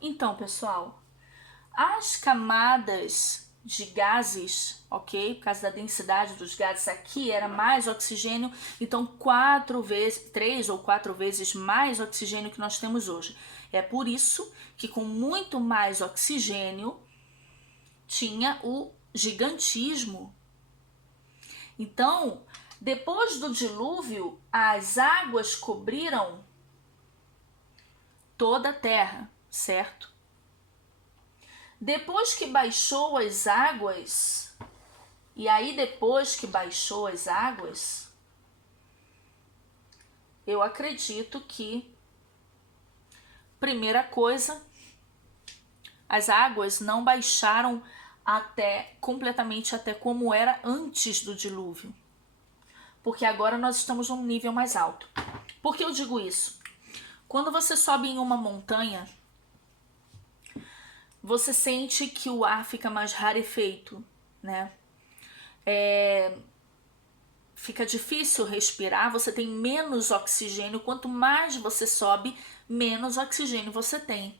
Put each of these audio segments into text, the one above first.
Então, pessoal, as camadas de gases, ok? Por causa da densidade dos gases aqui era mais oxigênio, então 4 vezes, 3 ou 4 vezes mais oxigênio que nós temos hoje. É por isso que com muito mais oxigênio tinha o gigantismo. Então, depois do dilúvio, as águas cobriram toda a terra, certo? Depois que baixou as águas, e aí depois que baixou as águas, eu acredito que, primeira coisa, as águas não baixaram até completamente até como era antes do dilúvio, porque agora nós estamos num nível mais alto. Por que eu digo isso? Quando você sobe em uma montanha, você sente que o ar fica mais rarefeito, né? Fica difícil respirar, você tem menos oxigênio. Quanto mais você sobe, menos oxigênio você tem.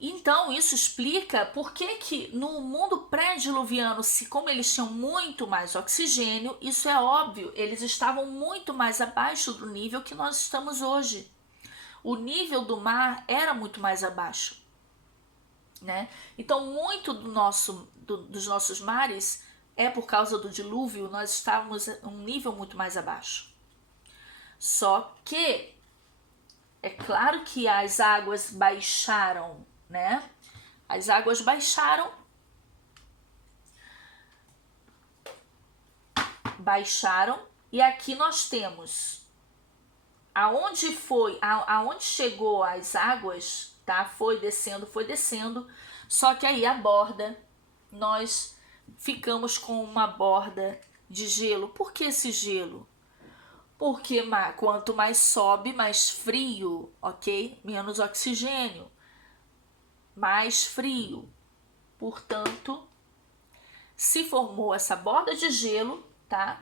Então, isso explica por que no mundo pré-diluviano, se como eles tinham muito mais oxigênio, isso é óbvio, eles estavam muito mais abaixo do nível que nós estamos hoje. O nível do mar era muito mais abaixo, né? Então, muito dos nossos mares é por causa do dilúvio, nós estávamos em um nível muito mais abaixo. Só que é claro que as águas baixaram, né? As águas baixaram e aqui nós temos aonde chegou as águas, tá? Foi descendo, só que aí a borda nós ficamos com uma borda de gelo. Por que esse gelo? Porque quanto mais sobe, mais frio, ok? Menos oxigênio, mais frio. Portanto, se formou essa borda de gelo, tá?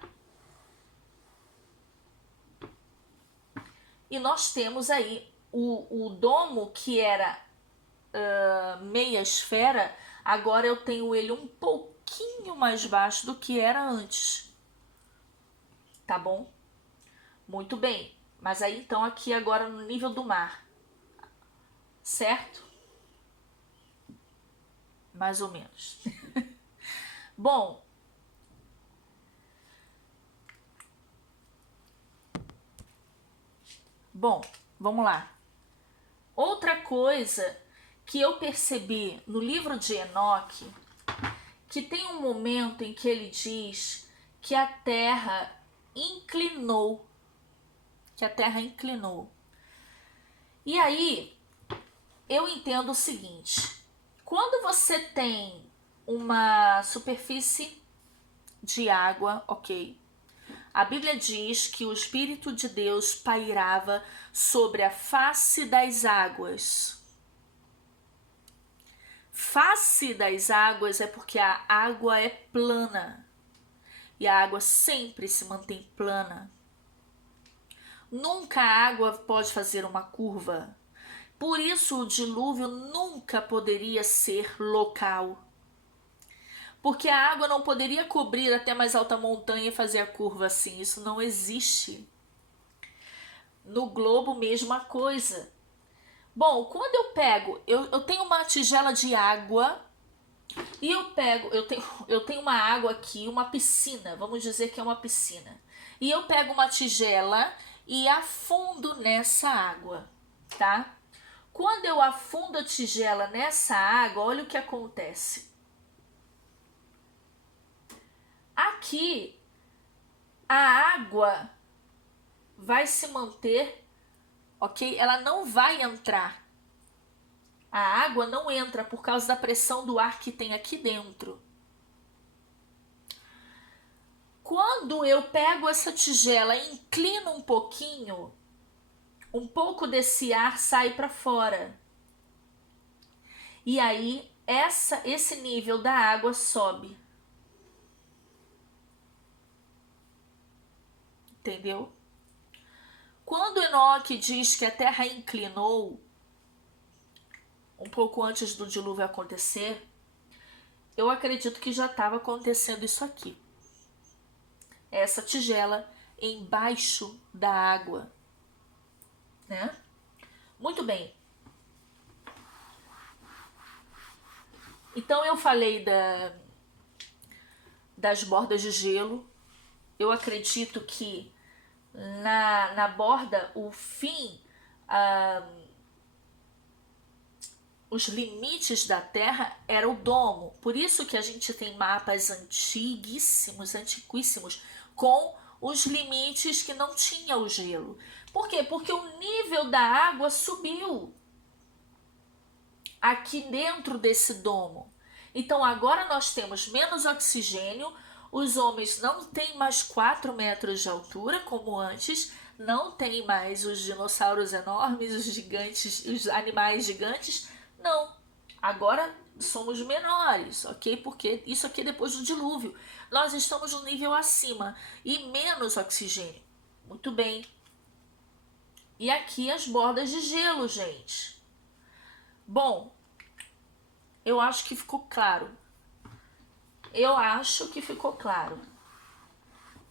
E nós temos aí o domo que era meia esfera, agora eu tenho ele um pouquinho mais baixo do que era antes, tá bom? Muito bem, mas aí então aqui agora no nível do mar, certo? Mais ou menos. Bom, bom, vamos lá. Outra coisa que eu percebi no livro de Enoque, que tem um momento em que ele diz que a terra inclinou, que a terra inclinou. E aí eu entendo o seguinte: quando você tem uma superfície de água, ok? A Bíblia diz que o Espírito de Deus pairava sobre a face das águas. Face das águas é porque a água é plana e a água sempre se mantém plana. Nunca a água pode fazer uma curva. Por isso o dilúvio nunca poderia ser local. Porque a água não poderia cobrir até mais alta montanha e fazer a curva assim. Isso não existe. No globo, mesma coisa. Bom, quando eu tenho uma tigela de água e eu tenho uma água aqui, uma piscina, vamos dizer que é uma piscina. E eu pego uma tigela e afundo nessa água, tá? Quando eu afundo a tigela nessa água, olha o que acontece. Aqui a água vai se manter, ok? Ela não vai entrar. A água não entra por causa da pressão do ar que tem aqui dentro. Quando eu pego essa tigela e inclino um pouco desse ar sai para fora. E aí esse nível da água sobe. Entendeu? Quando Enoque diz que a terra inclinou, um pouco antes do dilúvio acontecer, eu acredito que já estava acontecendo isso aqui. Essa tigela embaixo da água, né? Muito bem. Então eu falei das bordas de gelo. Eu acredito que na borda, o fim, os limites da Terra era o domo. Por isso que a gente tem mapas antiquíssimos, com os limites que não tinha o gelo. Por quê? Porque o nível da água subiu aqui dentro desse domo. Então agora nós temos menos oxigênio, os homens não têm mais 4 metros de altura como antes, não tem mais os dinossauros enormes, os gigantes, os animais gigantes, não. Agora somos menores, ok? Porque isso aqui é depois do dilúvio. Nós estamos no nível acima e menos oxigênio. Muito bem. E aqui as bordas de gelo, gente. Bom, eu acho que ficou claro.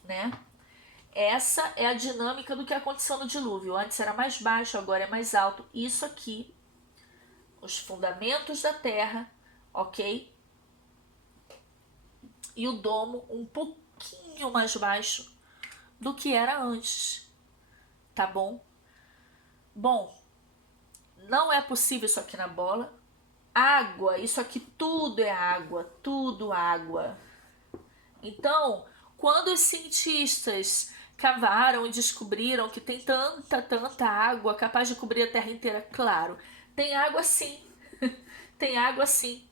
Né? Essa é a dinâmica do que aconteceu no dilúvio. Antes era mais baixo, agora é mais alto. Isso aqui, os fundamentos da terra, ok? E o domo um pouquinho mais baixo do que era antes, tá bom? Bom, não é possível isso aqui na bola. Água, isso aqui tudo é água, tudo água. Então, quando os cientistas cavaram e descobriram que tem tanta água capaz de cobrir a Terra inteira, claro, tem água sim, tem água sim.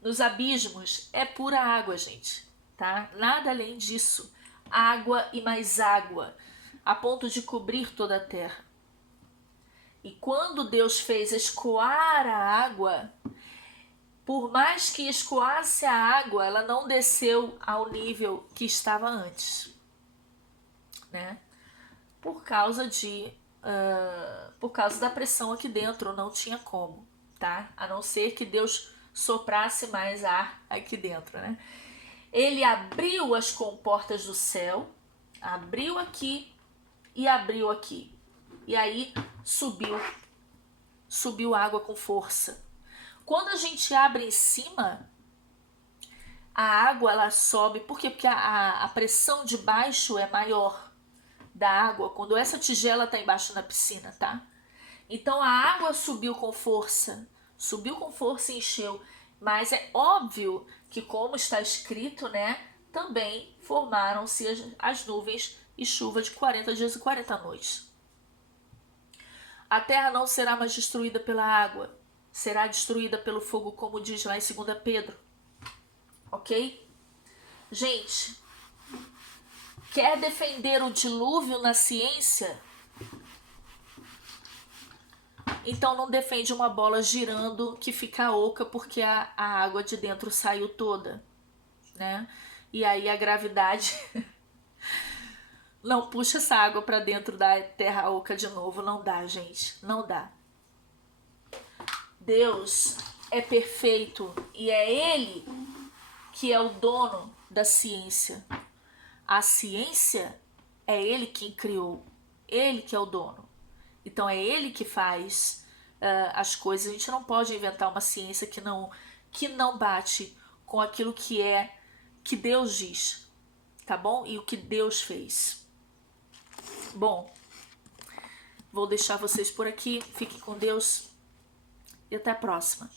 Nos abismos é pura água, gente, tá? Nada além disso. Água e mais água, a ponto de cobrir toda a Terra. E quando Deus fez escoar a água, por mais que escoasse a água, ela não desceu ao nível que estava antes, né? Por causa da pressão aqui dentro, não tinha como, tá? A não ser que Deus soprasse mais ar aqui dentro, né? Ele abriu as comportas do céu, abriu aqui e abriu aqui. E aí subiu água com força. Quando a gente abre em cima, a água ela sobe. Por quê? Porque a pressão de baixo é maior da água quando essa tigela está embaixo na piscina, tá? Então a água subiu com força e encheu. Mas é óbvio que, como está escrito, né, também formaram-se as nuvens e chuva de 40 dias e 40 noites. A terra não será mais destruída pela água, será destruída pelo fogo, como diz lá em 2 Pedro. Ok? Gente, quer defender o dilúvio na ciência? Então não defende uma bola girando que fica oca porque a água de dentro saiu toda, né? E aí a gravidade não puxa essa água para dentro da terra oca de novo. Não dá, gente. Não dá. Deus é perfeito e é Ele que é o dono da ciência. A ciência é Ele quem criou. Ele que é o dono. Então é Ele que faz as coisas. A gente não pode inventar uma ciência que não bate com aquilo que Deus diz, tá bom? E o que Deus fez. Bom, vou deixar vocês por aqui. Fiquem com Deus e até a próxima.